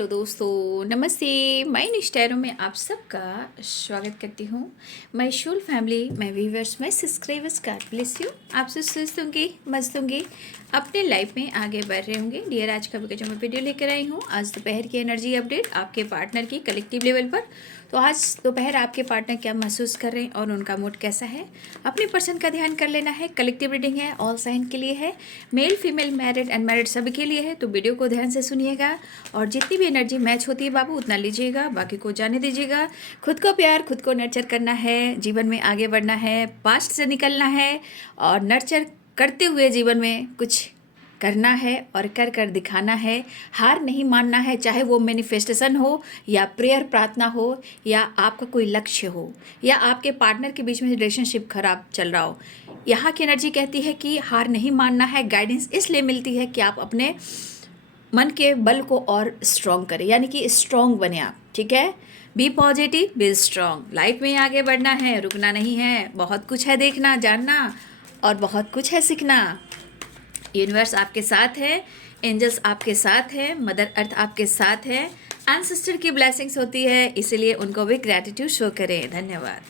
Hello दोस्तों, नमस्ते। मैं निष्ठैरों में आप सबका स्वागत करती हूँ। मैं शूल फैमिली, मैं व्यूवर्स, मैं सब्सक्राइबर्स, गॉड ब्लेस यू। आपसे स्वस्थ होंगे, मस्त होंगे, अपने लाइफ में आगे बढ़ रहे होंगे। डियर, आज का जो मैं वीडियो लेकर आई हूँ, आज दोपहर की एनर्जी अपडेट आपके पार्टनर की कलेक्टिव लेवल पर। तो आज दोपहर आपके पार्टनर क्या महसूस कर रहे हैं और उनका मूड कैसा है, अपने पर्सन का ध्यान कर लेना है। कलेक्टिव रीडिंग है, ऑल साइन के लिए है, मेल फीमेल मैरिड अनमैरिड सभी के लिए है। तो वीडियो को ध्यान से सुनिएगा और जितनी भी एनर्जी मैच होती है बाबू उतना लीजिएगा, बाकी को जाने दीजिएगा। खुद को प्यार, खुद को नर्चर करना है, जीवन में आगे बढ़ना है, पास्ट से निकलना है और नर्चर करते हुए जीवन में कुछ करना है और कर कर दिखाना है। हार नहीं मानना है, चाहे वो मैनिफेस्टेशन हो या प्रेयर प्रार्थना हो या आपका कोई लक्ष्य हो या आपके पार्टनर के बीच में रिलेशनशिप खराब चल रहा हो। यहाँ की एनर्जी कहती है कि हार नहीं मानना है। गाइडेंस इसलिए मिलती है कि आप अपने मन के बल को और स्ट्रॉन्ग करें, यानी कि स्ट्रॉन्ग बने आप। ठीक है, be positive, be strong. Life में आगे बढ़ना है, रुकना नहीं है। बहुत कुछ है देखना, जानना और बहुत कुछ है सीखना। यूनिवर्स आपके साथ है, एंजल्स आपके साथ है, मदर अर्थ आपके साथ है, एंसेस्टर की ब्लेसिंग्स होती है, इसीलिए उनको भी ग्रैटिट्यूड शो करें। धन्यवाद,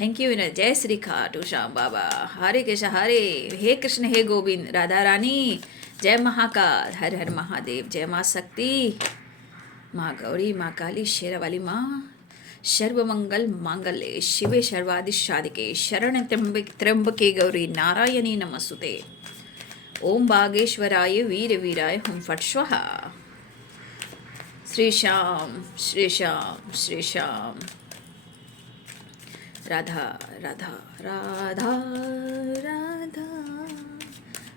थैंक यू। जय श्री खाटू श्याम बाबा, हरे कृष्ण हरे, हे कृष्ण हे गोविंद, राधा रानी, जय महाकाल, हर हर महादेव, जय माँ शक्ति, माँ गौरी, माँ काली, शेरावाली माँ, सर्वमंगल मांगल्ये शिवे सर्वादि साधिके, शरण त्र्यंबके गौरी नारायणी नमस्तुते। ओम बागेश्वराय वीर वीराय हुम फट स्वाहा। श्री श्याम श्री श्याम श्री श्याम, राधा राधा राधा राधा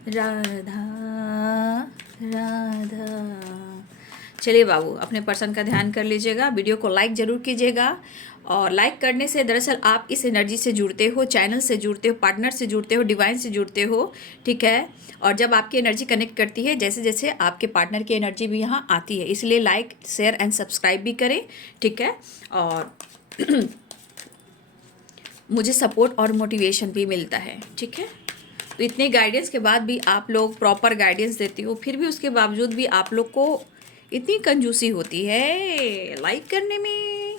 राधा राधा। चलिए बाबू, अपने पर्सन का ध्यान कर लीजिएगा। वीडियो को लाइक ज़रूर कीजिएगा और लाइक करने से दरअसल आप इस एनर्जी से जुड़ते हो, चैनल से जुड़ते हो, पार्टनर से जुड़ते हो, डिवाइन से जुड़ते हो। ठीक है, और जब आपकी एनर्जी कनेक्ट करती है, जैसे जैसे आपके पार्टनर की एनर्जी भी यहाँ आती है, इसलिए लाइक शेयर एंड सब्सक्राइब भी करें। ठीक है, और मुझे सपोर्ट और मोटिवेशन भी मिलता है। ठीक है, तो इतने गाइडेंस के बाद भी आप लोग प्रॉपर गाइडेंस देते हो, फिर भी उसके बावजूद भी आप लोग को इतनी कंजूसी होती है लाइक करने में।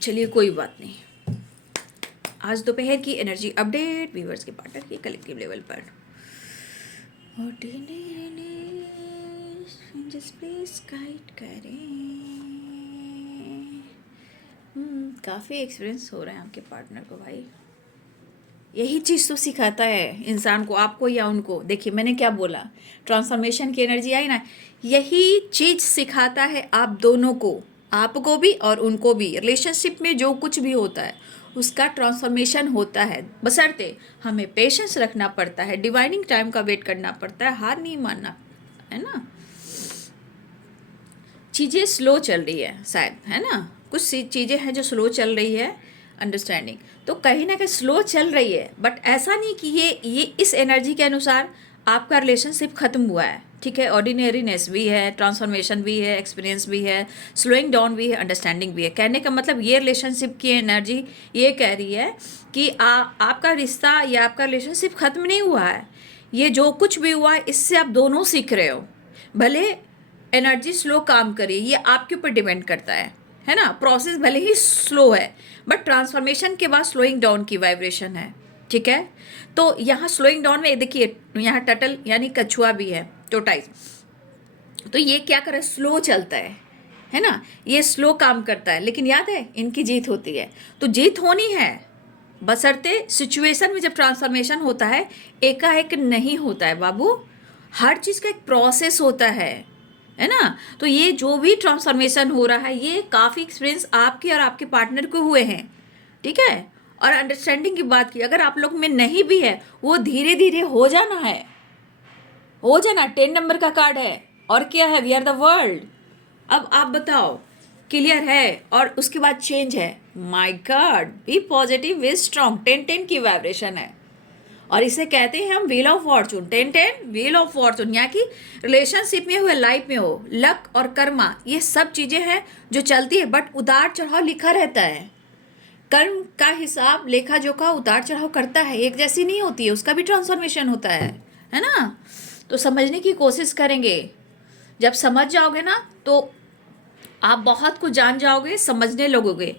चलिए कोई बात नहीं। आज दोपहर की एनर्जी अपडेट व्यूअर्स के पार्टनर की कलेक्टिव लेवल पर। काफ़ी एक्सपीरियंस हो रहा है आपके पार्टनर को भाई। यही चीज़ तो सिखाता है इंसान को, आपको या उनको। देखिए मैंने क्या बोला, ट्रांसफॉर्मेशन की एनर्जी आई ना, यही चीज़ सिखाता है आप दोनों को, आपको भी और उनको भी। रिलेशनशिप में जो कुछ भी होता है उसका ट्रांसफॉर्मेशन होता है, बशर्ते हमें पेशेंस रखना पड़ता है, डिवाइनिंग टाइम का वेट करना पड़ता है, हार नहीं मानना है ना। चीज़ें स्लो चल रही है शायद, है ना, कुछ चीज़ें हैं जो स्लो चल रही है, अंडरस्टैंडिंग तो कहीं ना कहीं स्लो चल रही है। बट ऐसा नहीं कि ये इस एनर्जी के अनुसार आपका रिलेशनशिप ख़त्म हुआ है। ठीक है, ऑर्डिनरीनेस भी है, ट्रांसफॉर्मेशन भी है, एक्सपीरियंस भी है, स्लोइंग डाउन भी है, अंडरस्टैंडिंग भी है। कहने का मतलब ये रिलेशनशिप की एनर्जी ये कह रही है कि आपका रिश्ता या आपका रिलेशनशिप ख़त्म नहीं हुआ है। ये जो कुछ भी हुआ है इससे आप दोनों सीख रहे हो। भले एनर्जी स्लो काम करे, ये आपके ऊपर डिपेंड करता है ना। प्रोसेस भले ही स्लो है बट ट्रांसफॉर्मेशन के बाद स्लोइंग डाउन की वाइब्रेशन है। ठीक है, तो यहाँ स्लोइंग डाउन में देखिए, यहाँ टटल यानी कछुआ भी है, टोटाइज। तो ये क्या करे, स्लो चलता है ना, ये स्लो काम करता है, लेकिन याद है इनकी जीत होती है। तो जीत होनी है, बशर्ते सिचुएशन में जब ट्रांसफॉर्मेशन होता है एकाएक नहीं होता है बाबू, हर चीज़ का एक प्रोसेस होता है ना। तो ये जो भी ट्रांसफॉर्मेशन हो रहा है ये काफ़ी एक्सपीरियंस आपके और आपके पार्टनर को हुए हैं। ठीक है, और अंडरस्टैंडिंग की बात की अगर आप लोग में नहीं भी है, वो धीरे धीरे हो जाना है, हो जाना। 10 नंबर का कार्ड है और क्या है, वी आर द वर्ल्ड। अब आप बताओ, क्लियर है, और उसके बाद चेंज है। My god, be positive, be strong, 10-10 की वाइब्रेशन है और इसे कहते हैं हम wheel of fortune. 10-10 wheel of fortune, यहाँ की रिलेशनशिप में हो, लाइफ में हो, लक और कर्मा, ये सब चीज़ें हैं जो चलती है। बट उतार चढ़ाव लिखा रहता है, कर्म का हिसाब लेखा जोखा उतार चढ़ाव करता है, एक जैसी नहीं होती है, उसका भी ट्रांसफॉर्मेशन होता है ना। तो समझने की कोशिश करेंगे जब समझ जाओगे ना तो आप बहुत कुछ जान जाओगे, समझने लगोगे,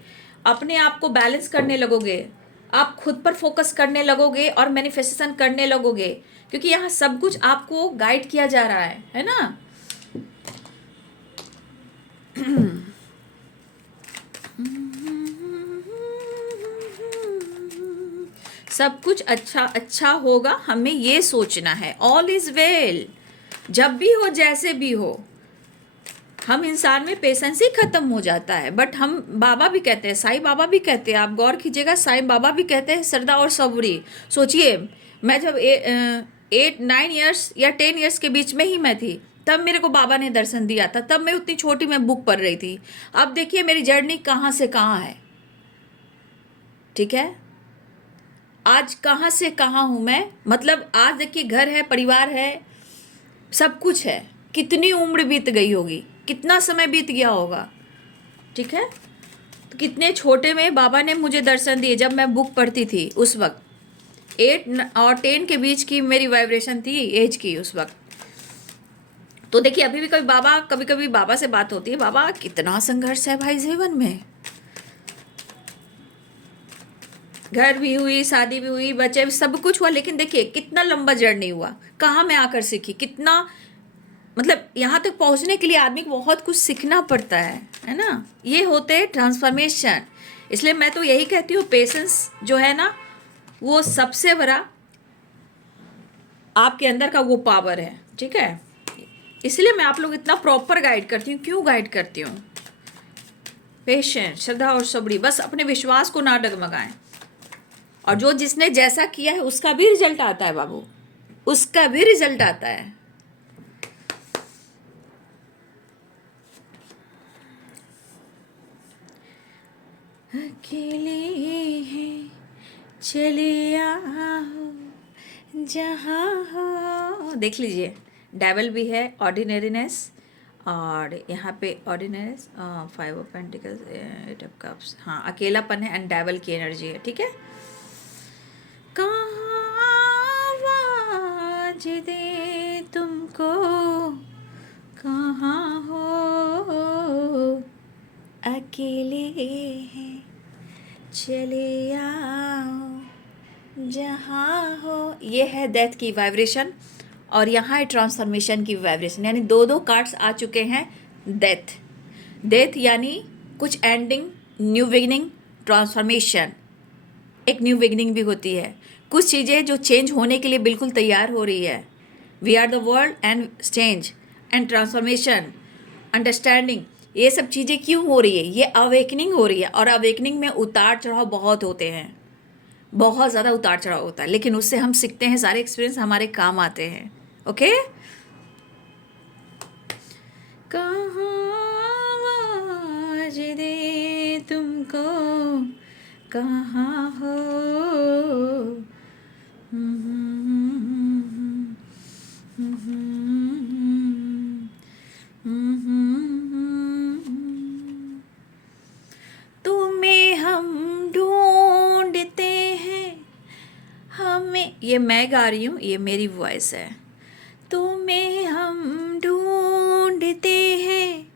अपने आप को बैलेंस करने लगोगे, आप खुद पर फोकस करने लगोगे और मैनिफेस्टेशन करने लगोगे, क्योंकि यहाँ सब कुछ आपको गाइड किया जा रहा है ना। सब कुछ अच्छा अच्छा होगा, हमें ये सोचना है। ऑल इज वेल, जब भी हो जैसे भी हो। हम इंसान में पेशेंस ही खत्म हो जाता है, बट हम बाबा भी कहते हैं, साईं बाबा भी कहते हैं, आप गौर कीजिएगा, साईं बाबा भी कहते हैं श्रद्धा और सबूरी। सोचिए, मैं जब 8 9 ईयर्स या 10 ईयर्स के बीच में ही मैं थी, तब मेरे को बाबा ने दर्शन दिया था, तब मैं उतनी छोटी मैं बुक पढ़ रही थी। अब देखिए मेरी जर्नी कहाँ से कहाँ है, ठीक है। आज कहाँ से कहाँ हूँ मैं, मतलब आज देखिए घर है, परिवार है, सब कुछ है। कितनी उम्र बीत गई होगी, कितना समय बीत गया होगा, ठीक है। तो कितने छोटे में बाबा ने मुझे दर्शन दिए, जब मैं बुक पढ़ती थी उस वक्त। 8 और 10 के बीच की मेरी वाइब्रेशन थी एज की उस वक्त। तो देखिए अभी भी कभी कभी बाबा से बात होती है, बाबा कितना संघर्ष है भाई जीवन में। घर भी हुई, शादी भी हुई, बच्चे भी, सब कुछ हुआ, लेकिन देखिए कितना लंबा जर्नी हुआ, कहाँ मैं आकर सीखी, कितना, मतलब यहाँ तक पहुँचने के लिए आदमी को बहुत कुछ सीखना पड़ता है ना। ये होते हैं ट्रांसफॉर्मेशन। इसलिए मैं तो यही कहती हूँ, पेशेंस जो है ना, वो सबसे बड़ा आपके अंदर का वो पावर है, ठीक है। इसलिए मैं आप लोग इतना प्रॉपर गाइड करती हूँ। क्यों गाइड करती हूँ? पेशेंस, श्रद्धा और सबरी, बस अपने विश्वास को ना डगमगाएं। और जो जिसने जैसा किया है उसका भी रिजल्ट आता है बाबू, उसका भी रिजल्ट आता है। अकेले हैं चले आओ जहाँ हो, देख लीजिए डेविल भी है, ऑर्डिनरीनेस, और यहाँ पे ordinariness, 5 of pentacles, 8 of cups, हाँ अकेलापन है एंड डेविल की एनर्जी है, ठीक है। कहाँ आवाज दे तुमको, कहाँ हो, अकेले हैं चले आओ जहाँ हो। ये है डेथ की वाइब्रेशन, और यहाँ है ट्रांसफॉर्मेशन की वाइब्रेशन। यानी दो दो कार्ड्स आ चुके हैं। डेथ, डेथ यानी कुछ एंडिंग, न्यू बिगिनिंग, ट्रांसफॉर्मेशन, एक न्यू बिगिनिंग भी होती है। कुछ चीज़ें जो चेंज होने के लिए बिल्कुल तैयार हो रही है। We are the world and change and transformation, understanding, ये सब चीज़ें क्यों हो रही है? ये अवेकनिंग हो रही है, और अवेकनिंग में उतार चढ़ाव बहुत होते हैं, बहुत ज़्यादा उतार चढ़ाव होता है, लेकिन उससे हम सीखते हैं, सारे एक्सपीरियंस हमारे काम आते हैं। ओके, कहाँ आवाज दे तुमको, कहाँ हो, तुम्हें हम ढूंढते हैं, हमें, ये मैं गा रही हूँ, ये मेरी वॉइस है। तुम्हें हम ढूंढते हैं,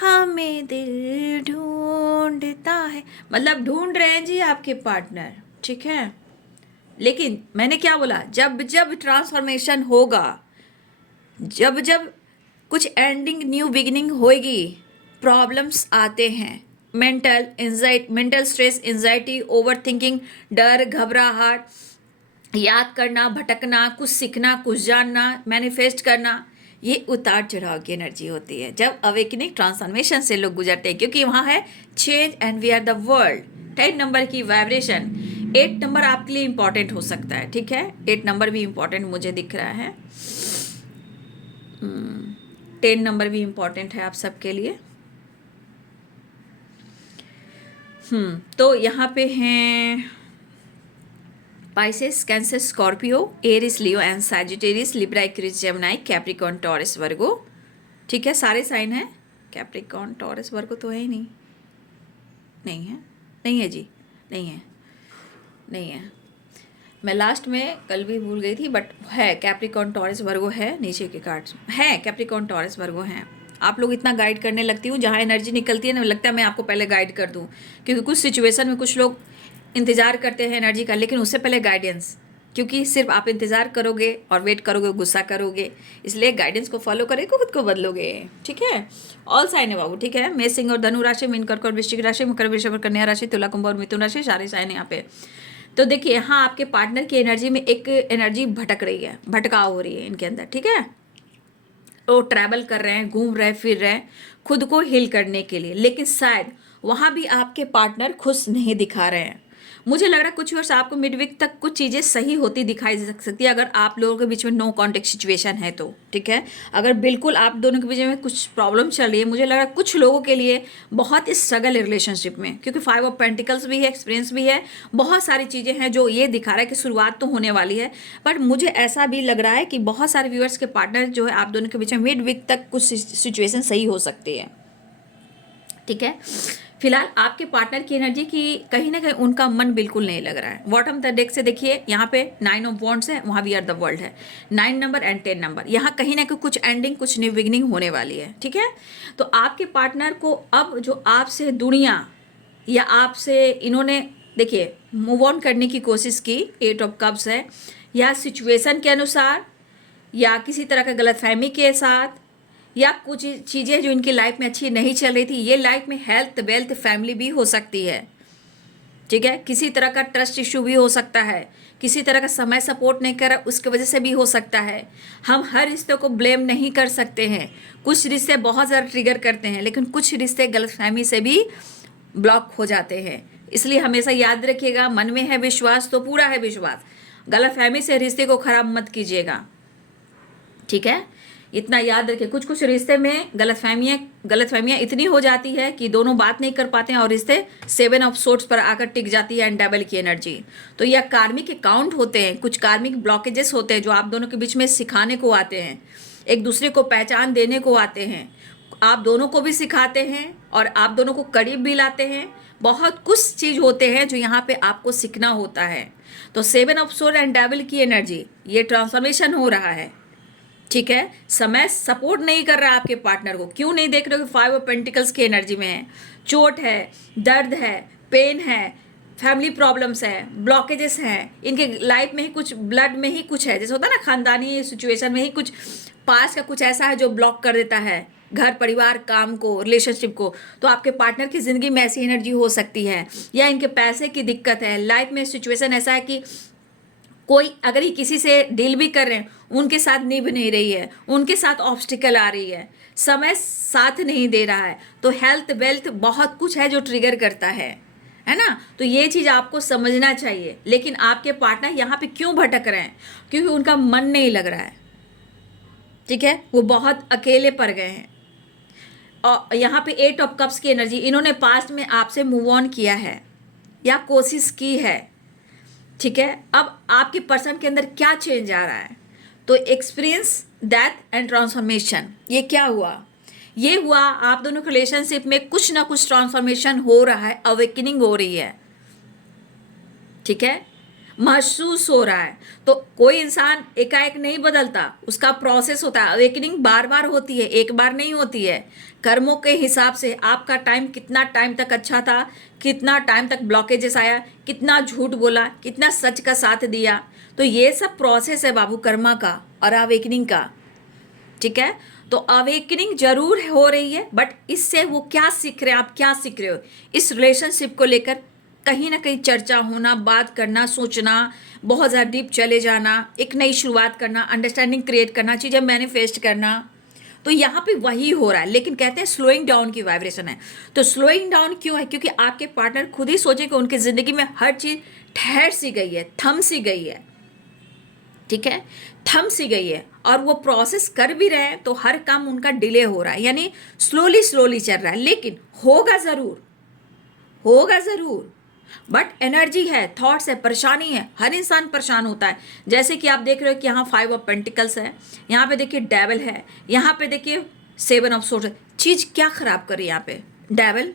हमें दिल ढूंढता है, मतलब ढूंढ रहे हैं जी आपके पार्टनर, ठीक है। लेकिन मैंने क्या बोला, जब जब ट्रांसफॉर्मेशन होगा, जब जब कुछ एंडिंग न्यू बिगिनिंग होएगी, प्रॉब्लम्स आते हैं, mental stress, anxiety, over thinking, डर, घबराहट, याद करना, भटकना, कुछ सीखना, कुछ जानना, मैनिफेस्ट करना, ये उतार चढ़ाव की एनर्जी होती है जब अवेकनिंग ट्रांसफॉर्मेशन से लोग गुजरते हैं, क्योंकि वहाँ है change and we are the world. 10 number की वाइब्रेशन, 8 नंबर आपके लिए इंपॉर्टेंट हो सकता है, ठीक है। 8 नंबर भी इंपॉर्टेंट मुझे दिख रहा है, 10 नंबर भी इंपॉर्टेंट है आप सबके लिए। तो यहाँ पे हैं Pisces, Cancer, Scorpio, Aries, Leo and Sagittarius, Libra, Aquarius, Gemini, Capricorn, Taurus, Virgo, ठीक है, सारे साइन हैं। कैप्रिकॉर्न, टॉरस, वर्गो तो है ही नहीं, नहीं है, नहीं है जी, नहीं है, नहीं है। मैं लास्ट में कल भी भूल गई थी, बट है कैप्रिकॉर्न टॉरस वर्गो है, नीचे के कार्ड्स हैं कैप्रिकॉर्न टॉरस वर्गो हैं। आप लोग इतना गाइड करने लगती हूँ, जहाँ एनर्जी निकलती है ना, लगता है मैं आपको पहले गाइड कर दूँ, क्योंकि कुछ सिचुएशन में कुछ लोग इंतज़ार करते हैं एनर्जी का, लेकिन उससे पहले गाइडेंस, क्योंकि सिर्फ आप इंतज़ार करोगे और वेट करोगे, गुस्सा करोगे, इसलिए गाइडेंस को फॉलो करें, खुद को बदलोगे। ठीक है, ऑल साइन है बाबू। ठीक है, मेष सिंह और धनु राशि, मीन कर्क और वृश्चिक राशि, मकर वृषभ कन्या राशि, तुला कुंभ और मिथुन राशि, सारे साइन यहाँ पे। तो देखिए यहाँ आपके पार्टनर की एनर्जी में एक एनर्जी भटक रही है, भटकाव हो रही है इनके अंदर। ठीक है, वो ट्रैवल कर रहे हैं, घूम रहे फिर रहे हैं खुद को हील करने के लिए, लेकिन शायद वहाँ भी आपके पार्टनर खुश नहीं दिखा रहे हैं। मुझे लग रहा है कुछ वर्ष आपको मिड वीक तक कुछ चीज़ें सही होती दिखाई दे सकती है, अगर आप लोगों के बीच में नो कॉन्टेक्ट सिचुएशन है तो। ठीक है, अगर बिल्कुल आप दोनों के बीच में कुछ प्रॉब्लम चल रही है, मुझे लग रहा है कुछ लोगों के लिए बहुत स्ट्रगल है रिलेशनशिप में, क्योंकि 5 ऑफ पेंटिकल्स भी है, एक्सपीरियंस भी है, बहुत सारी चीज़ें हैं जो ये दिखा रहा है कि शुरुआत तो होने वाली है। बट मुझे ऐसा भी लग रहा है कि बहुत सारे व्यूअर्स के पार्टनर जो है आप दोनों के बीच में मिड वीक तक कुछ सिचुएशन सही हो सकती है। ठीक है, फिलहाल आपके पार्टनर की एनर्जी की कहीं ना कहीं उनका मन बिल्कुल नहीं लग रहा है। बॉटम द डेक से देखिए, यहाँ पे 9 ऑफ वॉन्ड्स है, वहाँ वी आर द वर्ल्ड है, 9 नंबर एंड 10 नंबर, यहाँ कहीं ना कहीं कुछ एंडिंग, कुछ न्यू बिगिनिंग होने वाली है। ठीक है, तो आपके पार्टनर को अब जो आपसे दुनिया या आपसे इन्होंने देखिए मूव ऑन करने की कोशिश की, 8 ऑफ कप्स है, या सिचुएशन के अनुसार या किसी तरह का गलतफहमी के साथ, या कुछ चीज़ें जो इनकी लाइफ में अच्छी नहीं चल रही थी, ये लाइफ में हेल्थ वेल्थ फैमिली भी हो सकती है। ठीक है, किसी तरह का ट्रस्ट इशू भी हो सकता है, किसी तरह का समय सपोर्ट नहीं कर रहा उसके वजह से भी हो सकता है। हम हर रिश्ते को ब्लेम नहीं कर सकते हैं, कुछ रिश्ते बहुत ज़्यादा ट्रिगर करते हैं, लेकिन कुछ रिश्ते गलतफहमी से भी ब्लॉक हो जाते हैं। इसलिए हमेशा याद रखिएगा, मन में है विश्वास तो पूरा है विश्वास, गलतफहमी से रिश्ते को खराब मत कीजिएगा। ठीक है, इतना याद रखिए, कुछ कुछ रिश्ते में गलतफहमियाँ इतनी हो जाती है कि दोनों बात नहीं कर पाते हैं और रिश्ते 7 ऑफ सोर्ट्स पर आकर टिक जाती है एंड डबल की एनर्जी। तो यह कार्मिक अकाउंट होते हैं, कुछ कार्मिक ब्लॉकेजेस होते हैं जो आप दोनों के बीच में सिखाने को आते हैं, एक दूसरे को पहचान देने को आते हैं, आप दोनों को भी सिखाते हैं और आप दोनों को करीब भी लाते हैं। बहुत कुछ चीज़ होते हैं जो यहाँ पे आपको सीखना होता है। तो 7 ऑफ सोर्ड एंड डेविल की एनर्जी, ये ट्रांसफॉर्मेशन हो रहा है। ठीक है, समय सपोर्ट नहीं कर रहा आपके पार्टनर को, क्यों नहीं देख रहे हो? 5 ऑफ पेंटिकल्स की एनर्जी में है, चोट है, दर्द है, पेन है, फैमिली प्रॉब्लम्स है, ब्लॉकेजेस हैं, इनके लाइफ में ही कुछ ब्लड में ही कुछ है, जैसे होता है ना खानदानी सिचुएशन में ही कुछ पास का कुछ ऐसा है जो ब्लॉक कर देता है घर परिवार काम को रिलेशनशिप को। तो आपके पार्टनर की ज़िंदगी में ऐसी एनर्जी हो सकती है, या इनके पैसे की दिक्कत है, लाइफ में सिचुएशन ऐसा है कि कोई अगर ये किसी से डील भी कर रहे हैं उनके साथ निभ नहीं रही है, उनके साथ ऑब्स्टिकल आ रही है, समय साथ नहीं दे रहा है, तो हेल्थ वेल्थ बहुत कुछ है जो ट्रिगर करता है ना। तो ये चीज़ आपको समझना चाहिए। लेकिन आपके पार्टनर यहाँ पे क्यों भटक रहे हैं? क्योंकि उनका मन नहीं लग रहा है। ठीक है, वो बहुत अकेले पड़ गए हैं। और यहाँ पे 8 ऑफ कप्स की एनर्जी, इन्होंने पास्ट में आपसे मूव ऑन किया है या कोशिश की है। ठीक है, अब आपके पर्सन के अंदर क्या चेंज आ रहा है? तो एक्सपीरियंस डेथ एंड ट्रांसफॉर्मेशन, ये क्या हुआ? ये हुआ आप दोनों के रिलेशनशिप में कुछ ना कुछ ट्रांसफॉर्मेशन हो रहा है, अवेकनिंग हो रही है। ठीक है, महसूस हो रहा है। तो कोई इंसान एकाएक नहीं बदलता, उसका प्रोसेस होता है। अवेकनिंग बार बार होती है, एक बार नहीं होती है। कर्मों के हिसाब से आपका टाइम कितना टाइम तक अच्छा था, कितना टाइम तक ब्लॉकेजेस आया, कितना झूठ बोला, कितना सच का साथ दिया, तो ये सब प्रोसेस है बाबू कर्मा का और अवेकनिंग का। ठीक है, तो अवेकनिंग जरूर हो रही है, बट इससे वो क्या सीख रहे हैं, आप क्या सीख रहे हो इस रिलेशनशिप को लेकर? कहीं ना कहीं चर्चा होना, बात करना, सोचना, बहुत ज़्यादा डीप चले जाना, एक नई शुरुआत करना, अंडरस्टैंडिंग क्रिएट करना, चीज़ें मैनिफेस्ट करना। तो यहाँ पे वही हो रहा है, लेकिन कहते हैं स्लोइंग डाउन की वाइब्रेशन है। तो स्लोइंग डाउन क्यों है? क्योंकि आपके पार्टनर खुद ही सोचे कि उनकी ज़िंदगी में हर चीज़ ठहर सी गई है, थम सी गई है। ठीक है, थम सी गई है और वो प्रोसेस कर भी रहे हैं, तो हर काम उनका डिले हो रहा है, यानी स्लोली स्लोली चल रहा है, लेकिन होगा ज़रूर, होगा ज़रूर। बट एनर्जी है, थॉट्स है, परेशानी है, हर इंसान परेशान होता है। जैसे कि आप देख रहे हो कि यहाँ 5 ऑफ पेंटिकल्स है, यहाँ पे देखिए डेविल है, यहाँ पे देखिए 7 ऑफ सोर्ड्स। चीज़ क्या खराब कर रही है यहाँ पे? डेविल,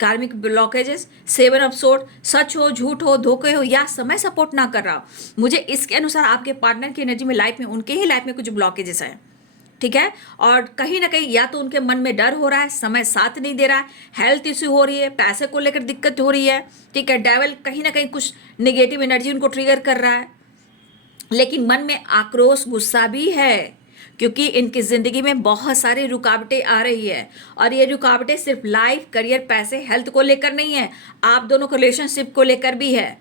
कार्मिक ब्लॉकेजेस, 7 ऑफ सोर्ड, सच हो, झूठ हो, धोखे हो, या समय सपोर्ट ना कर रहा हो, मुझे इसके अनुसार आपके पार्टनर की एनर्जी में लाइफ में, उनके ही लाइफ में कुछ ब्लॉकेजेस हैं, ठीक है। और कहीं ना कहीं या तो उनके मन में डर हो रहा है, समय साथ नहीं दे रहा है, हेल्थ इश्यू हो रही है, पैसे को लेकर दिक्कत हो रही है, ठीक है। डेविल कहीं ना कहीं कुछ नेगेटिव एनर्जी उनको ट्रिगर कर रहा है, लेकिन मन में आक्रोश, गुस्सा भी है, क्योंकि इनकी जिंदगी में बहुत सारी रुकावटें आ रही है। और ये रुकावटें सिर्फ लाइफ, करियर, पैसे, हेल्थ को लेकर नहीं है, आप दोनों को रिलेशनशिप को लेकर भी है।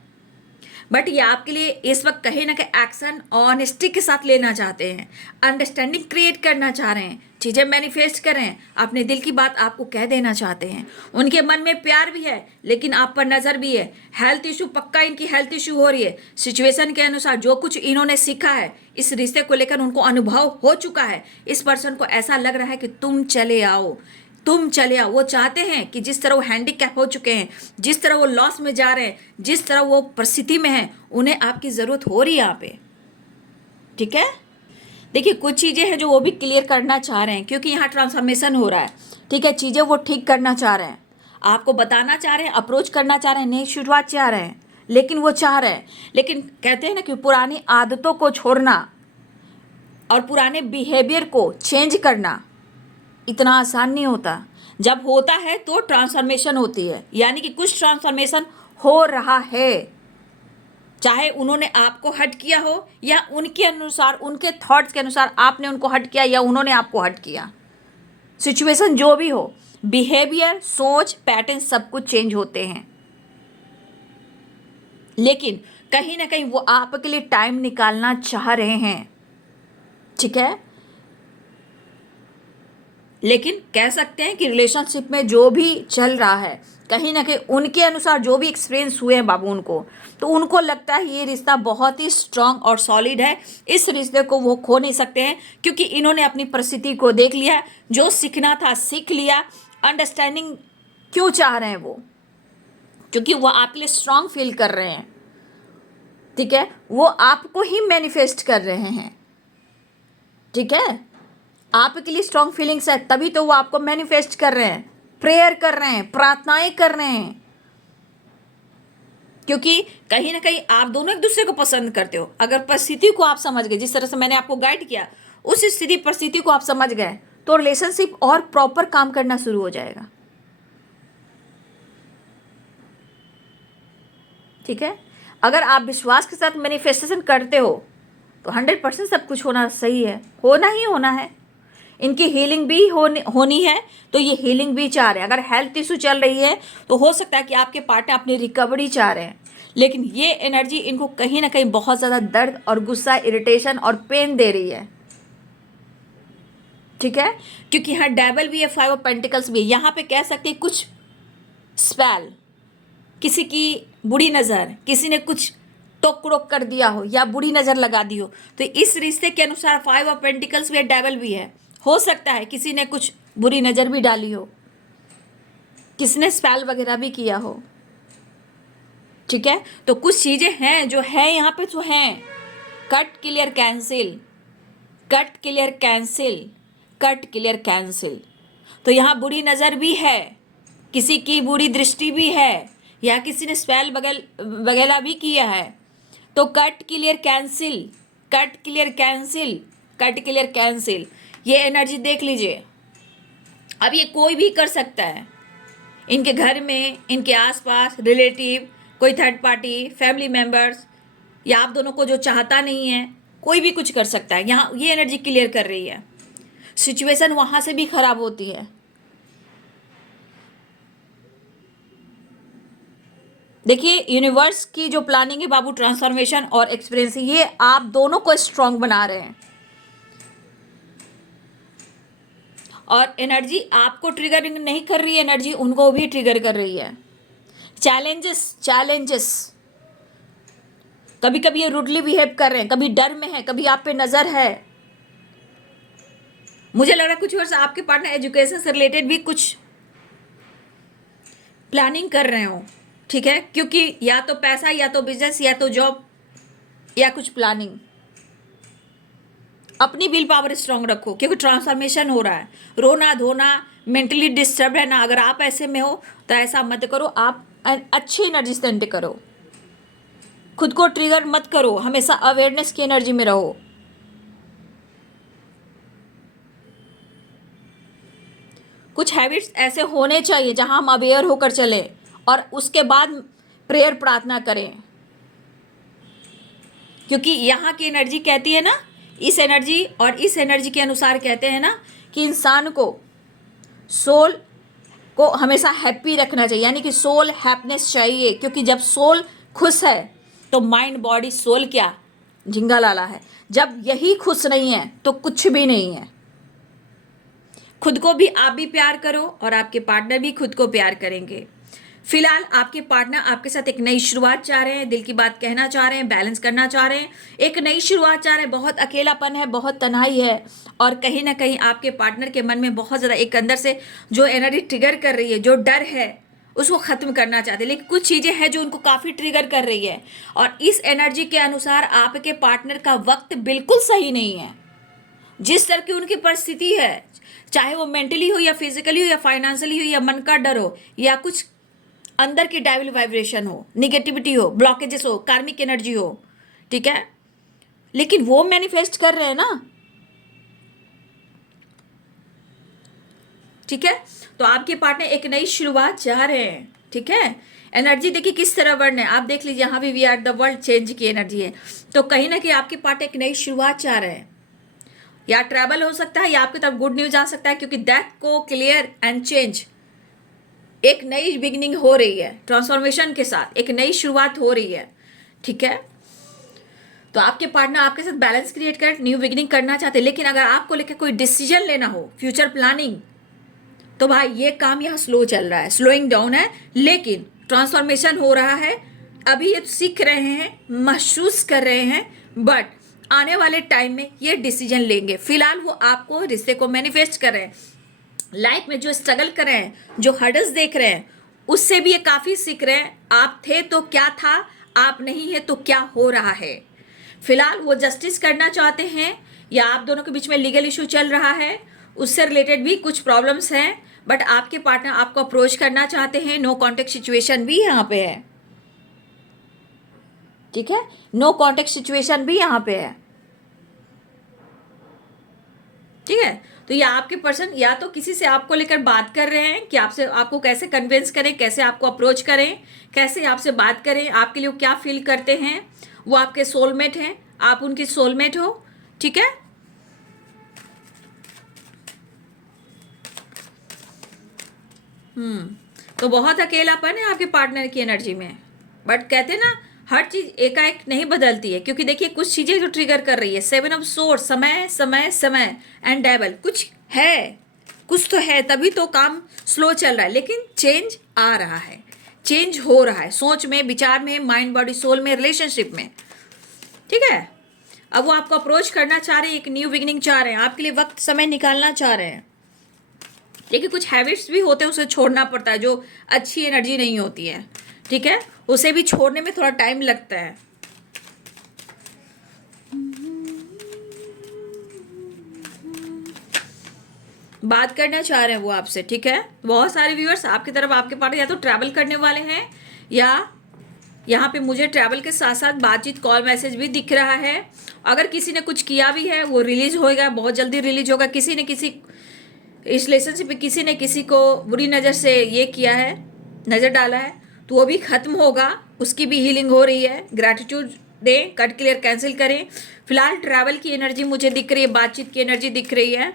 बट ये आपके लिए इस वक्त कहीं ना कहीं एक्शन ऑनेस्टी के साथ लेना चाहते हैं, अंडरस्टैंडिंग क्रिएट करना चाह रहे हैं, चीज़ें मैनिफेस्ट कर रहे हैं, अपने दिल की बात आपको कह देना चाहते हैं। उनके मन में प्यार भी है, लेकिन आप पर नज़र भी है। हेल्थ इशू, पक्का इनकी हेल्थ इशू हो रही है। सिचुएशन के अनुसार जो कुछ इन्होंने सीखा है, इस रिश्ते को लेकर उनको अनुभव हो चुका है। इस पर्सन को ऐसा लग रहा है कि तुम चले आओ, तुम चले आओ। वो चाहते हैं कि जिस तरह वो हैंडीकैप हो चुके हैं, जिस तरह वो लॉस में जा रहे हैं, जिस तरह वो परिस्थिति में हैं, उन्हें आपकी ज़रूरत हो रही है यहाँ पे, ठीक है। देखिए, कुछ चीज़ें हैं जो वो भी क्लियर करना चाह रहे हैं, क्योंकि यहाँ ट्रांसफॉर्मेशन हो रहा है, ठीक है। चीज़ें वो ठीक करना चाह रहे हैं, आपको बताना चाह रहे हैं, अप्रोच करना चाह रहे हैं, नई शुरुआत चाह रहे हैं, लेकिन वो चाह रहे हैं। लेकिन कहते हैं ना कि पुरानी आदतों को छोड़ना और पुराने बिहेवियर को चेंज करना इतना आसान नहीं होता। जब होता है तो ट्रांसफॉर्मेशन होती है, यानी कि कुछ ट्रांसफॉर्मेशन हो रहा है, चाहे उन्होंने आपको हर्ट किया हो या उनके अनुसार, उनके थॉट्स के अनुसार आपने उनको हर्ट किया या उन्होंने आपको हर्ट किया। सिचुएशन जो भी हो, बिहेवियर, सोच, पैटर्न सब कुछ चेंज होते हैं, लेकिन कहीं ना कहीं वो आपके लिए टाइम निकालना चाह रहे हैं, ठीक है। लेकिन कह सकते हैं कि रिलेशनशिप में जो भी चल रहा है, कहीं ना कहीं उनके अनुसार जो भी एक्सपीरियंस हुए हैं बाबू उनको, तो उनको लगता है ये रिश्ता बहुत ही स्ट्रांग और सॉलिड है। इस रिश्ते को वो खो नहीं सकते हैं, क्योंकि इन्होंने अपनी परिस्थिति को देख लिया, जो सीखना था सीख लिया। अंडरस्टैंडिंग क्यों चाह रहे हैं वो? क्योंकि वो आपके लिए स्ट्रांग फील कर रहे हैं, ठीक है। वो आपको ही मैनिफेस्ट कर रहे हैं, ठीक है। आपके लिए स्ट्रांग फीलिंग्स है, तभी तो वो आपको मैनिफेस्ट कर रहे हैं, प्रेयर कर रहे हैं, प्रार्थनाएं कर रहे हैं, क्योंकि कहीं ना कहीं आप दोनों एक दूसरे को पसंद करते हो। अगर परिस्थिति को आप समझ गए, जिस तरह से मैंने आपको गाइड किया, उस स्थिति परिस्थिति को आप समझ गए, तो रिलेशनशिप और प्रॉपर काम करना शुरू हो जाएगा, ठीक है। अगर आप विश्वास के साथ मैनिफेस्टेशन करते हो तो 100% सब कुछ होना सही है, होना ही होना है। इनकी हीलिंग भी होनी है, तो ये हीलिंग भी चाह रहे हैं। अगर हेल्थ इशू चल रही है तो हो सकता है कि आपके पार्टनर अपनी रिकवरी चाह रहे हैं, लेकिन ये एनर्जी इनको कहीं ना कहीं बहुत ज़्यादा दर्द और गुस्सा, इरिटेशन और पेन दे रही है, ठीक है। क्योंकि यहाँ डेविल भी है, 5 ऑफ पेंटिकल्स भी है। यहाँ पे कह सकते हैं कुछ स्पेल, किसी की बुरी नज़र, किसी ने कुछ टोक टोक कर दिया हो या बुरी नज़र लगा दी हो, तो इस रिश्ते के अनुसार 5 ऑफ पेंटिकल्स भी है, डेविल भी है। हो सकता है किसी ने कुछ बुरी नज़र भी डाली हो, किसी ने स्पेल वगैरह भी किया हो, ठीक है। तो कुछ चीज़ें हैं जो है यहाँ पे, जो हैं cut, clear, cancel, cut, clear, cancel, cut, clear, cancel. तो यहाँ बुरी नज़र भी है, किसी की बुरी दृष्टि भी है, या किसी ने स्पेल वगैरह भी किया है, तो cut, clear, cancel, cut, clear, cancel, cut, clear, cancel. ये एनर्जी देख लीजिए। अब ये कोई भी कर सकता है, इनके घर में, इनके आसपास, रिलेटिव, कोई थर्ड पार्टी, फैमिली मेम्बर्स, या आप दोनों को जो चाहता नहीं है, कोई भी कुछ कर सकता है। यहाँ ये एनर्जी क्लियर कर रही है। सिचुएशन वहाँ से भी खराब होती है। देखिए, यूनिवर्स की जो प्लानिंग है बाबू, ट्रांसफॉर्मेशन और एक्सपीरियंस, ये आप दोनों को स्ट्रांग बना रहे हैं। और एनर्जी आपको ट्रिगरिंग नहीं कर रही है, एनर्जी उनको भी ट्रिगर कर रही है। चैलेंजेस, कभी कभी ये रूडली बिहेव कर रहे हैं, कभी डर में है, कभी आप पे नज़र है। मुझे लग रहा है कुछ वर्ष आपके पार्टनर एजुकेशन से रिलेटेड भी कुछ प्लानिंग कर रहे हो, ठीक है। क्योंकि या तो पैसा, या तो बिजनेस, या तो जॉब, या कुछ प्लानिंग। अपनी विल पावर स्ट्रांग रखो, क्योंकि ट्रांसफॉर्मेशन हो रहा है। रोना धोना, मेंटली डिस्टर्ब रहना, अगर आप ऐसे में हो तो ऐसा मत करो। आप अच्छी एनर्जी स्पेंड करो, खुद को ट्रिगर मत करो, हमेशा अवेयरनेस की एनर्जी में रहो। कुछ हैबिट्स ऐसे होने चाहिए जहां हम अवेयर होकर चलें और उसके बाद प्रेयर प्रार्थना करें, क्योंकि यहाँ की एनर्जी कहती है ना, इस एनर्जी और इस एनर्जी के अनुसार कहते हैं ना कि इंसान को, सोल को हमेशा हैप्पी रखना चाहिए, यानी कि सोल हैप्पीनेस चाहिए, क्योंकि जब सोल खुश है तो माइंड बॉडी सोल क्या झिंगा लाला है। जब यही खुश नहीं है तो कुछ भी नहीं है। खुद को भी आप भी प्यार करो और आपके पार्टनर भी खुद को प्यार करेंगे। फिलहाल आपके पार्टनर आपके साथ एक नई शुरुआत चाह रहे हैं, दिल की बात कहना चाह रहे हैं, बैलेंस करना चाह रहे हैं, एक नई शुरुआत चाह रहे हैं। बहुत अकेलापन है, बहुत तन्हाई है, और कहीं ना कहीं आपके पार्टनर के मन में बहुत ज़्यादा एक अंदर से जो एनर्जी ट्रिगर कर रही है, जो डर है, उसको ख़त्म करना चाहते हैं। लेकिन कुछ चीज़ें हैं जो उनको काफ़ी ट्रिगर कर रही है, और इस एनर्जी के अनुसार आपके पार्टनर का वक्त बिल्कुल सही नहीं है। जिस तरह की उनकी परिस्थिति है, चाहे वो मेंटली हो या फिजिकली हो या फाइनेंशियली हो या मन का डर हो या कुछ अंदर की डेविल वाइब्रेशन हो, निगेटिविटी हो, ब्लॉकेजेस हो, कार्मिक एनर्जी हो, ठीक है, लेकिन वो मैनिफेस्ट कर रहे हैं ना, ठीक है। तो आपके पार्टनर एक नई शुरुआत चाह रहे हैं, ठीक है। एनर्जी देखिए किस तरह वर्ड है, आप देख लीजिए, यहाँ भी we are the world change की एनर्जी है। तो कहीं ना कहीं आपके पार्टनर एक नई शुरुआत चाह रहे हैं, या ट्रैवल हो सकता है या आपकी तरफ गुड न्यूज आ सकता है, क्योंकि डेथ को क्लियर एंड चेंज, एक नई बिगिनिंग हो रही है, ट्रांसफॉर्मेशन के साथ एक नई शुरुआत हो रही है, ठीक है। तो आपके पार्टनर आपके साथ बैलेंस क्रिएट कर न्यू बिगिनिंग करना चाहते हैं। लेकिन अगर आपको लेकर कोई डिसीजन लेना हो, फ्यूचर प्लानिंग, तो भाई ये काम यहाँ स्लो चल रहा है, स्लोइंग डाउन है, लेकिन ट्रांसफॉर्मेशन हो रहा है। अभी ये सीख रहे हैं, महसूस कर रहे हैं, बट आने वाले टाइम में ये डिसीजन लेंगे। फिलहाल वो आपको रिश्ते को मैनिफेस्ट कर रहे हैं। लाइफ में जो स्ट्रगल कर रहे हैं, जो हर्डल्स देख रहे हैं, उससे भी ये काफ़ी सीख रहे हैं। आप थे तो क्या था, आप नहीं है तो क्या हो रहा है। फिलहाल वो जस्टिस करना चाहते हैं, या आप दोनों के बीच में लीगल इशू चल रहा है, उससे रिलेटेड भी कुछ प्रॉब्लम्स हैं, बट आपके पार्टनर आपको अप्रोच करना चाहते हैं। नो कॉन्टेक्ट सिचुएशन भी यहाँ पे है, ठीक है, नो कॉन्टेक्ट सिचुएशन भी यहाँ पे है, ठीक है। तो ये आपके पर्सन या तो किसी से आपको लेकर बात कर रहे हैं कि आपसे, आपको कैसे कन्विंस करें, कैसे आपको अप्रोच करें, कैसे आपसे बात करें, आपके लिए वो क्या फील करते हैं। वो आपके सोलमेट हैं, आप उनकी सोलमेट हो, ठीक है। तो बहुत अकेलापन है आपके पार्टनर की एनर्जी में, बट कहते हैं ना हर चीज एकाएक नहीं बदलती है, क्योंकि देखिए कुछ चीजें जो ट्रिगर कर रही है, 7 ऑफ सोर्ड, समय समय समय एंड डेवल, कुछ है, कुछ तो है, तभी तो काम स्लो चल रहा है, लेकिन चेंज आ रहा है, चेंज हो रहा है, सोच में, विचार में, माइंड बॉडी सोल में, रिलेशनशिप में, ठीक है। अब वो आपको अप्रोच करना चाह रहे हैं, एक न्यू बिगिनिंग चाह रहे हैं, आपके लिए वक्त समय निकालना चाह रहे हैं, लेकिन कुछ हैबिट्स भी होते हैं, उसे छोड़ना पड़ता है, जो अच्छी एनर्जी नहीं होती है, ठीक है, उसे भी छोड़ने में थोड़ा टाइम लगता है। बात करना चाह रहे हैं वो आपसे, ठीक है। बहुत सारे व्यूअर्स आपकी तरफ, आपके पास या तो ट्रैवल करने वाले हैं, या यहाँ पे मुझे ट्रैवल के साथ साथ बातचीत, कॉल, मैसेज भी दिख रहा है। अगर किसी ने कुछ किया भी है, वो रिलीज होएगा, बहुत जल्दी रिलीज होगा। किसी ने किसी इस रिलेशनशिप में किसी ने किसी को बुरी नज़र से ये किया है, नज़र डाला है, तो वो भी ख़त्म होगा, उसकी भी हीलिंग हो रही है। ग्रैटिट्यूड दें, कट क्लियर कैंसिल करें। फिलहाल ट्रैवल की एनर्जी मुझे दिख रही है, बातचीत की एनर्जी दिख रही है,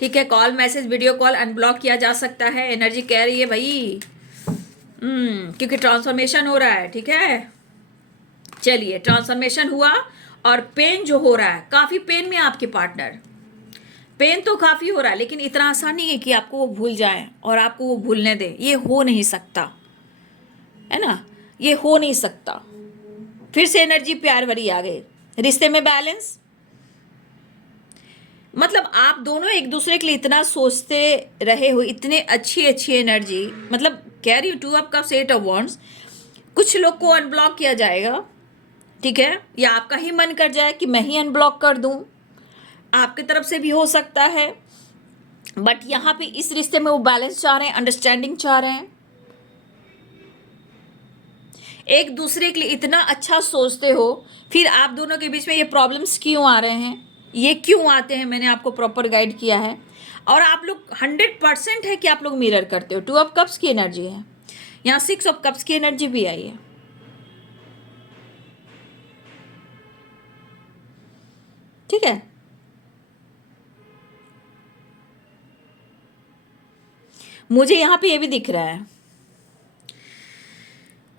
ठीक है। Call, message, video call unblock किया जा सकता है, एनर्जी कह रही है भाई, क्योंकि ट्रांसफॉर्मेशन हो रहा है, ठीक है। चलिए, ट्रांसफॉर्मेशन हुआ, और पेन जो हो रहा है, काफ़ी पेन में आपके पार्टनर, पेन तो काफ़ी हो रहा है, लेकिन इतना आसान नहीं है कि आपको वो भूल जाए और आपको वो भूलने दे, ये हो नहीं सकता है ना, ये हो नहीं सकता। फिर से एनर्जी प्यार भरी आ गई, रिश्ते में बैलेंस, मतलब आप दोनों एक दूसरे के लिए इतना सोचते रहे हो, इतने अच्छी अच्छी एनर्जी, मतलब कह रही हूँ 2 ऑफ कप्स 8 ऑफ वॉन्ड्स। कुछ लोग को अनब्लॉक किया जाएगा, ठीक है, या आपका ही मन कर जाए कि मैं ही अनब्लॉक कर दूं, आपकी तरफ से भी हो सकता है, बट यहाँ पे इस रिश्ते में वो बैलेंस चाह रहे हैं, अंडरस्टैंडिंग चाह रहे हैं, एक दूसरे के लिए इतना अच्छा सोचते हो, फिर आप दोनों के बीच में ये प्रॉब्लम्स क्यों आ रहे हैं, ये क्यों आते हैं, मैंने आपको प्रॉपर गाइड किया है। और आप लोग 100% है कि आप लोग मिरर करते हो। 2 ऑफ कप्स की एनर्जी है, यहाँ 6 ऑफ कप्स की एनर्जी भी आई है। ठीक है, मुझे यहाँ पे ये भी दिख रहा है,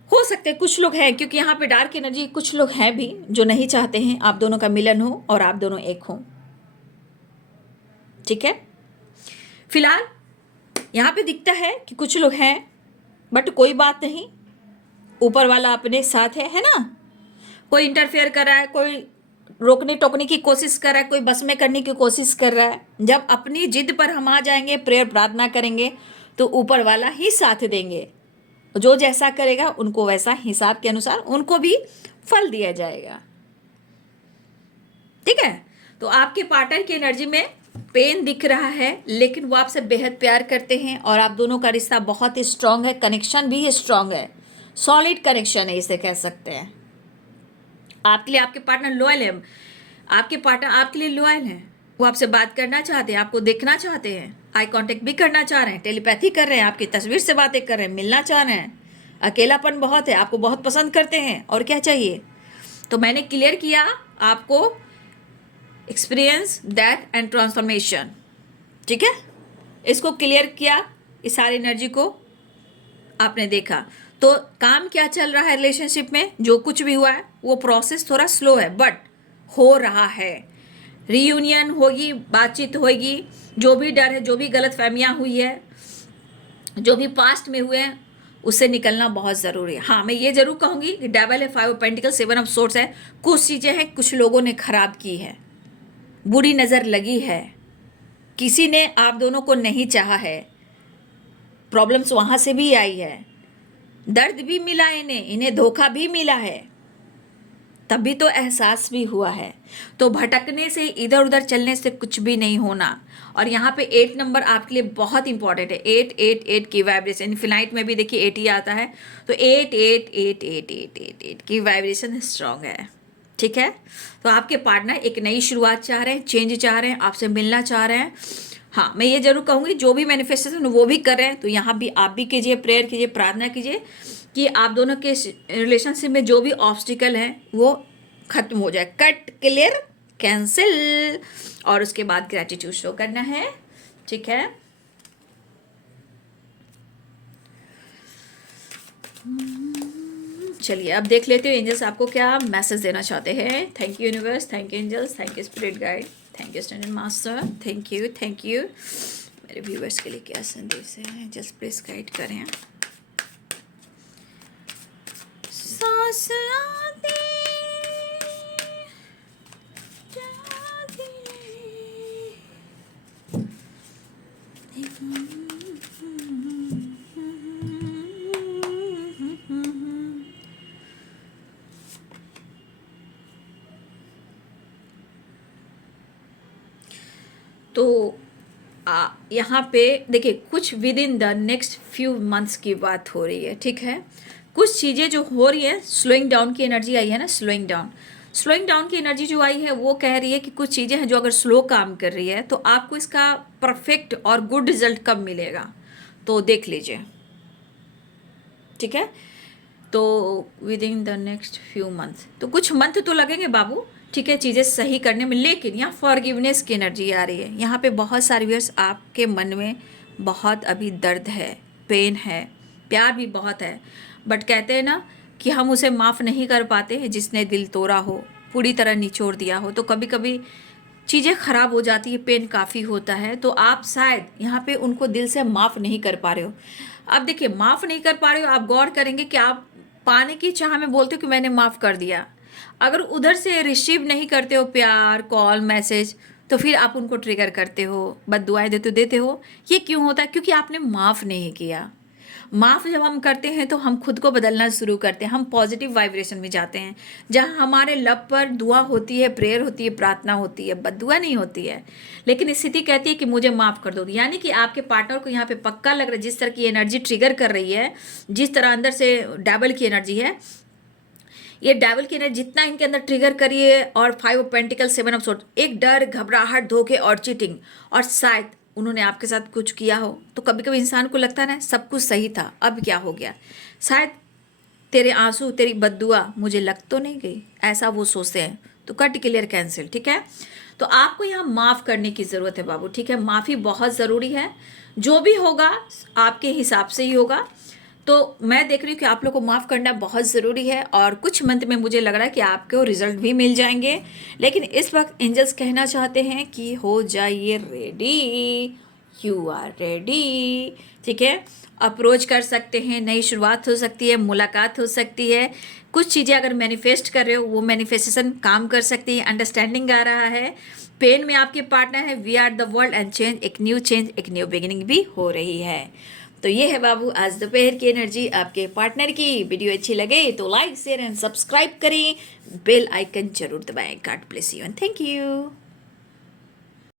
हो सकते हैं कुछ लोग हैं, क्योंकि यहाँ पे डार्क एनर्जी, कुछ लोग हैं भी जो नहीं चाहते हैं आप दोनों का मिलन हो और आप दोनों एक हो। ठीक है, फिलहाल यहाँ पे दिखता है कि कुछ लोग हैं, बट कोई बात नहीं, ऊपर वाला अपने साथ है ना। कोई इंटरफेयर कर रहा है, कोई रोकने टोकने की कोशिश कर रहा है, कोई बस में करने की कोशिश कर रहा है। जब अपनी जिद पर हम आ जाएंगे, प्रेयर प्रार्थना करेंगे, तो ऊपर वाला ही साथ देंगे। जो जैसा करेगा उनको वैसा हिसाब के अनुसार उनको भी फल दिया जाएगा। ठीक है, तो आपके पार्टनर की एनर्जी में पेन दिख रहा है, लेकिन वो आपसे बेहद प्यार करते हैं और आप दोनों का रिश्ता बहुत ही स्ट्रांग है, कनेक्शन भी स्ट्रांग है, सॉलिड कनेक्शन है, इसे कह सकते हैं। आपके लिए आपके पार्टनर लॉयल है, आपके पार्टनर आपके लिए लॉयल है, वो आपसे बात करना चाहते हैं, आपको देखना चाहते हैं, आई कांटेक्ट भी करना चाह रहे हैं, टेलीपैथी कर रहे हैं, आपकी तस्वीर से बातें कर रहे हैं, मिलना चाह रहे हैं। अकेलापन बहुत है, आपको बहुत पसंद करते हैं, और क्या चाहिए। तो मैंने क्लियर किया आपको एक्सपीरियंस डेथ एंड ट्रांसफॉर्मेशन। ठीक है, इसको क्लियर किया, इस सारी एनर्जी को आपने देखा। तो काम क्या चल रहा है रिलेशनशिप में, जो कुछ भी हुआ है वो प्रोसेस थोड़ा स्लो है, बट हो रहा है। रीयूनियन होगी, बातचीत होगी, जो भी डर है, जो भी गलत फहमियाँ हुई है, जो भी पास्ट में हुए हैं, उससे निकलना बहुत ज़रूरी है। हाँ, मैं ये ज़रूर कहूँगी कि डेविल है, 5 ऑफ पेंटिकल, 7 ऑफ सोर्ड्स है, कुछ चीज़ें हैं कुछ लोगों ने खराब की है, बुरी नज़र लगी है, किसी ने आप दोनों को नहीं चाहा है, प्रॉब्लम्स वहाँ से भी आई है, दर्द भी मिला इन्हें धोखा भी मिला है, तभी तो एहसास भी हुआ है। तो भटकने से, इधर उधर चलने से कुछ भी नहीं होना। और यहाँ पे 8 नंबर आपके लिए बहुत इंपॉर्टेंट है। 8 की वाइब्रेशन, इन्फिनाइट में भी देखिए 8 ही आता है, तो 8 की वाइब्रेशन स्ट्रांग है। ठीक है, तो आपके पार्टनर एक नई शुरुआत चाह रहे हैं, चेंज चाह रहे हैं, आपसे मिलना चाह रहे हैं। हाँ, मैं ये जरूर कहूँगी जो भी मैनिफेस्टेशन वो भी कर रहे हैं, तो यहाँ भी आप भी कीजिए, प्रेयर कीजिए, प्रार्थना कीजिए कि आप दोनों के रिलेशनशिप में जो भी ऑब्स्टिकल है वो खत्म हो जाए, कट, क्लियर, कैंसिल, और उसके बाद ग्रेटिट्यूड शो करना है। ठीक है, चलिए अब देख लेते हो एंजल्स आपको क्या मैसेज देना चाहते हैं। Thank you universe, thank you angels, thank you spirit guide, thank you standard master, thank you मेरे व्यूवर्स के लिए क्या संदेश है, जस्ट प्लीज गाइड करें। सांस आती तो यहाँ पे देखिए कुछ with in the next few months की बात हो रही है। ठीक है, कुछ चीज़ें जो हो रही है, स्लोइंग डाउन की एनर्जी आई है ना, स्लोइंग डाउन की एनर्जी जो आई है वो कह रही है कि कुछ चीज़ें हैं जो अगर स्लो काम कर रही है तो आपको इसका परफेक्ट और गुड रिजल्ट कब मिलेगा, तो देख लीजिए। ठीक है, तो with in the next few months, तो कुछ मंथ तो लगेंगे बाबू, ठीक है, चीज़ें सही करने में। लेकिन यहाँ फॉरगिवनेस की एनर्जी आ रही है। यहाँ पे बहुत सारे व्यूअर्स आपके मन में बहुत अभी दर्द है, पेन है, प्यार भी बहुत है, बट कहते हैं ना कि हम उसे माफ़ नहीं कर पाते हैं जिसने दिल तोड़ा हो, पूरी तरह निचोड़ दिया हो। तो कभी कभी चीज़ें ख़राब हो जाती है, पेन काफ़ी होता है, तो आप शायद यहाँ पे उनको दिल से माफ़ नहीं कर पा रहे हो। अब देखिए, माफ़ नहीं कर पा रहे हो, आप गौर करेंगे कि आप पाने की चाह में बोलते हो कि मैंने माफ़ कर दिया, अगर उधर से रिसीव नहीं करते हो प्यार, कॉल, मैसेज, तो फिर आप उनको ट्रिगर करते हो, बददुआएं देते हो। ये क्यों होता है? क्योंकि आपने माफ़ नहीं किया। माफ़ जब हम करते हैं तो हम खुद को बदलना शुरू करते हैं, हम पॉजिटिव वाइब्रेशन में जाते हैं। जहाँ हमारे लब पर दुआ होती है, प्रेयर होती है, प्रार्थना होती है, बद्दुआ नहीं होती है। लेकिन स्थिति कहती है कि मुझे माफ़ कर दो, यानी कि आपके पार्टनर को यहाँ पे पक्का लग रहा है, जिस तरह की एनर्जी ट्रिगर कर रही है, जिस तरह अंदर से डेविल की एनर्जी है, ये डेविल की एनर्जी जितना इनके अंदर ट्रिगर करिए, और 5 ऑफ पेंटिकल, 7 ऑफ सोर्ड, एक डर, घबराहट, धोखे और चीटिंग, और शायद उन्होंने आपके साथ कुछ किया हो। तो कभी कभी इंसान को लगता है ना सब कुछ सही था, अब क्या हो गया, शायद तेरे आंसू, तेरी बद्दुआ मुझे लग तो नहीं गई, ऐसा वो सोचते हैं। तो कट, क्लियर, कैंसिल, ठीक है। तो आपको यहाँ माफ़ करने की ज़रूरत है बाबू, ठीक है। माफ़ी बहुत ज़रूरी है, जो भी होगा आपके हिसाब से ही होगा। तो मैं देख रही हूँ कि आप लोग को माफ़ करना बहुत ज़रूरी है, और कुछ मंथ में मुझे लग रहा है कि आपको रिजल्ट भी मिल जाएंगे। लेकिन इस वक्त एंजल्स कहना चाहते हैं कि हो जाइए रेडी, यू आर रेडी, ठीक है। अप्रोच कर सकते हैं, नई शुरुआत हो सकती है, मुलाकात हो सकती है, कुछ चीज़ें अगर मैनिफेस्ट कर रहे हो वो मैनिफेस्टेशन काम कर सकती है, अंडरस्टैंडिंग आ रहा है, पेन में आपके पार्टनर है, we are the world and change, एक न्यू बिगिनिंग भी हो रही है। तो ये है बाबू आज दोपहर की एनर्जी आपके पार्टनर की। वीडियो अच्छी लगे तो लाइक, शेयर एंड सब्सक्राइब करें, बेल आइकन जरूर दबाएं। God bless you and thank you.